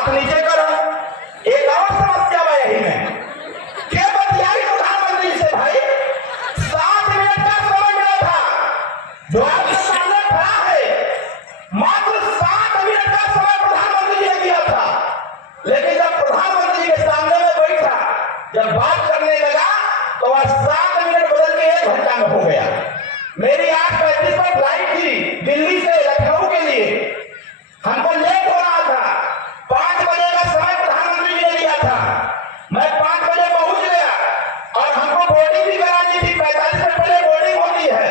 हाथ नीचे करो। एक और समस्या है यही में क्या बतियाई प्रधानमंत्री से भाई 7 मिनट का समय मिला था, जो आपके सामने खड़ा है मात्र 7 मिनट का समय प्रधानमंत्री ने दिया था, लेकिन जब प्रधानमंत्री के सामने में बैठा, जब बात करने लगा तो वह 7 मिनट बदल के 1 घंटा में हो गया। मेरी 8:35 पर फ्लाइट थी दिल्ली से लखनऊ के लिए, हमको लेट हो रहा था। 5 बजे का समय प्रधानमंत्री जी ने दिया था, मैं 5 बजे पहुंच गया और हमको बोर्डिंग भी करानी थी। 45 मिनट पहले बोर्डिंग होती है।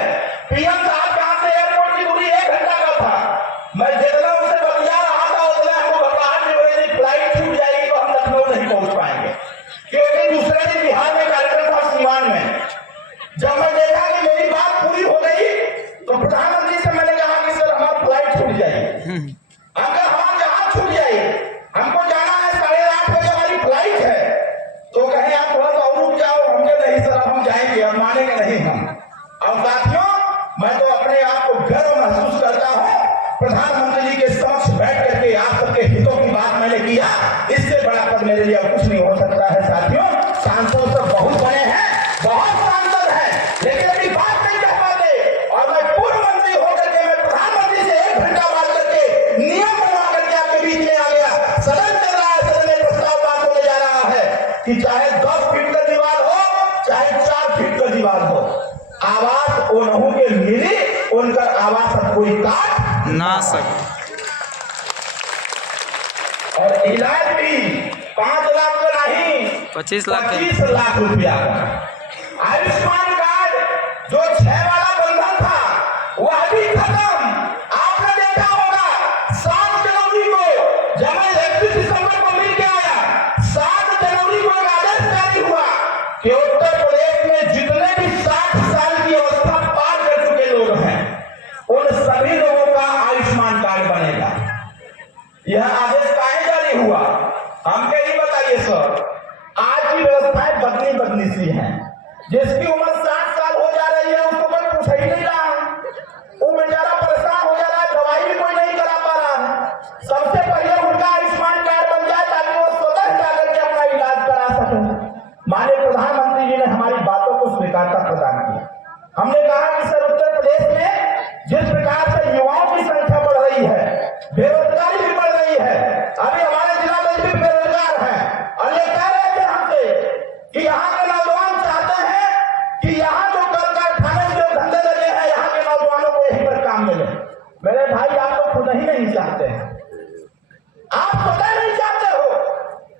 पीएम साहब कहां से एयरपोर्ट की दूरी 1 घंटा का था। मैं जितना उनसे बतिया रहा था उतना हमको घबराहट भी हो रही थी, फ्लाइट छूट जाएगी तो हम लखनऊ नहीं पहुंच पाएंगे, क्योंकि दूसरे दिन बिहार में कार्यक्रम था सीवान में। जब मैं देखा कि मेरी बात पूरी हो गई तो प्रधानमंत्री से मैंने कहा कि सर हमारी फ्लाइट छूट जाएगी। अगर हमारा जहाज छूट जाए, हमको जाना है 8:30 बजे हमारी फ्लाइट है, तो कहें आप थोड़ा सा और रुक जाओ। हमने नहीं सर हम जाएंगे, अब मानेंगे नहीं हम। और साथियों मैं तो अपने आप को गर्व महसूस करता हूँ, प्रधानमंत्री जी के समक्ष बैठ करके आप सबके हितों की बात मैंने किया, इससे बड़ा पद मेरे लिए कुछ नहीं हो सकता है। साथियों सांसद सब बहुत बने हैं, बहुत सांसद हैं, लेकिन अपनी बात नहीं कह पाते। और मैं पूर्व मंत्री होकर के मैं प्रधानमंत्री से 1 घंटा बात करके नियम बनवा करके आपके बीच में आ गया। सदन चल रहा है, सदन में प्रस्ताव पास होने जा रहा है कि चाहे 10 फीट का दीवार हो, चाहे 4 फीट का दीवार हो, आवास उन्हों के मिली, उनका आवास अब कोई काट ना सके। और इलाज भी 5 लाख का नहीं, 25 लाख 25 लाख रुपया का। आयुष्मान कार्ड जो 6 वाला बंधन था वह भी खत्म। आपने देखा होगा 7 जनवरी को जब मैं 31 दिसंबर को मिल के आया, 7 जनवरी को एक आदेश जारी हुआ कि उत्तर प्रदेश में जितने भी 60 साल की अवस्था पार कर चुके लोग हैं, उन सभी लोगों का आयुष्मान कार्ड बनेगा। यह आदेश काहे जारी हुआ हमके ही बताइए सर। आज की व्यवस्थाएं बदली सी हैं। जिसकी उम्र 60 साल हो जा रही है उसको कोई पूछ ही नहीं रहा है, वो बेचारा परेशान हो जा रहा है, दवाई भी कोई नहीं करा पा रहा है। सबसे पहले उनका आयुष्मान कार्ड बन जाए ताकि वो स्वतः जाकर के अपना इलाज करा सके। माननीय प्रधानमंत्री जी ने हमारी बातों को स्वीकारता प्रदान किया। हमने कहा कि सर उत्तर प्रदेश में जिस प्रकार से युवाओं की संख्या बढ़ रही है, बेरोजगारी भी बढ़ रही है, अभी हमारे जिला में भी बेरोजगार है, और ये कह रहे थे हमसे कि यहाँ के नौजवान चाहते हैं कि यहाँ जो कल कारखाने जो धंधे लगे हैं यहाँ के नौजवानों को यहीं पर काम मिले। मेरे भाई आप तो खुद ही नहीं चाहते हैं, आप स्वतः नहीं चाहते हो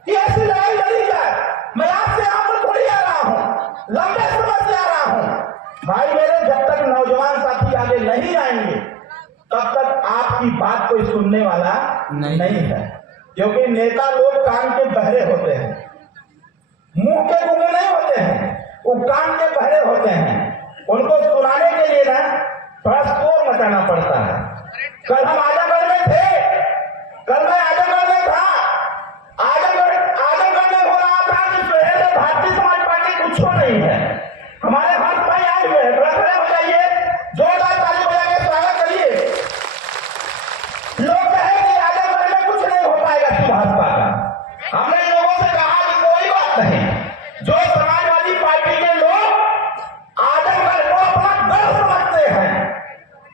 कि ऐसी लड़ाई लड़ी जाए। मैं आपसे यहाँ पर थोड़ी आ रहा हूँ, लंबे समय से आ रहा हूँ भाई मेरे। जब तक नौजवान साथी आगे नहीं आएंगे तब तक आपकी बात कोई सुनने वाला नहीं है, क्योंकि नेता लोग कान के बहरे होते हैं, मुंह के गूंगे नहीं होते हैं, वो कान के बहरे होते हैं। उनको सुनाने के लिए ना थोड़ा शोर मचाना पड़ता है। कल हम आजमगढ़ में थे, कल मैं आजमगढ़ में था, आजमगढ़ में हो रहा था कि शहर में भारतीय समाज पार्टी कुछ नहीं है। हमारे हर भाई आए हुए हैं, थोड़ा खड़े हो जाइए, जोरदार ताली बजा के स्वागत करिए। लोग कहे कि आजमगढ़ में कुछ नहीं हो पाएगा कि भाजपा का। हमने लोगों से कहा कि कोई बात नहीं, जो समाजवादी पार्टी के लोग आजमगढ़ को अपना गढ़ समझते हैं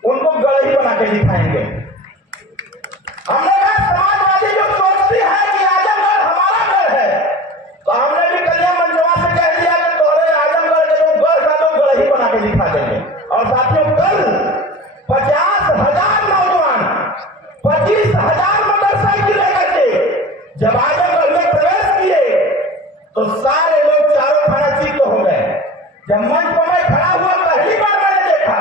उनको गढ़ ही बना के दिखाएंगे। हमने कहा समाजवादी जो सोचती है कि आजमगढ़ हमारा गढ़ है, तो हमने भी कलिया मंजवा से कह दिया कि तोरे आजमगढ़ के जो गढ़ का तो गढ़ ही बना के दिखा देंगे। और साथियों कल 50,000 नौजवान 25,000 मोटरसाइकिल लेकर के जब आजमगढ़ में प्रवेश किए तो सारे लोग चारों खाना चित्त हो गए। जब मंच पर मैं खड़ा हुआ पहली बार मैंने देखा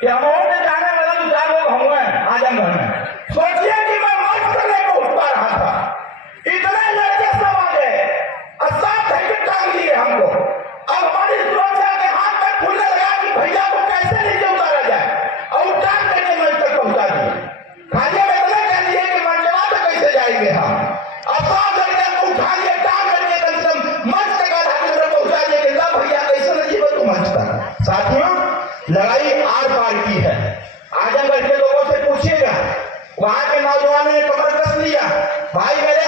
कि हम जाने वाला 2-4 लोग हुए आजमगढ़ में। सोचिए कि मैं मंच करने को उठ पा रहा था, इतने लड़के सब आ गए और साथ हेलमेट टांग लिए हमको। अब हमारी सुरक्षा के हाथ में खुलने लगा कि भैया को कैसे नीचे उतारा जाए, और टांग करके मंच तक पहुंचा दिए। खाली में इतना कह दिए कि मंचवा तक कैसे जाएंगे हम, अब साथ करके उठा लिए, टांग करके कम से कम मंच तक आधा किलोमीटर पहुंचा दिए कि भैया कैसे नहीं जीवन को मंच तक। साथियों लड़ाई आर पार की है। आजमगढ़ के लोगों से पूछिएगा, वहां के नौजवानों ने कमर कस लिया, भाई मेरे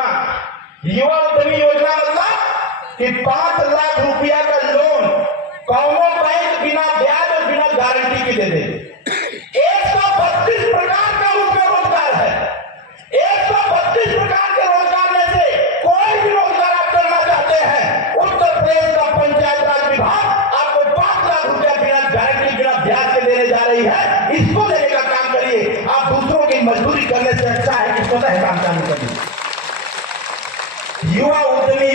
योजना, युवा उद्यमी योजना मतलब कि 5 लाख रुपया का लोन कौनो बैंक बिना ब्याज और बिना गारंटी के दे दे। 132 प्रकार का उसमें रोजगार है। 132 प्रकार के रोजगार में से कोई भी रोजगार आप करना चाहते हैं, उत्तर प्रदेश का पंचायत राज विभाग आपको 5 लाख रुपया बिना गारंटी बिना ब्याज के देने जा रही है। इसको लेने का काम करिए। आप दूसरों की मजदूरी करने से अच्छा है कि स्वतः काम चालू करिए। युवा उद्यमी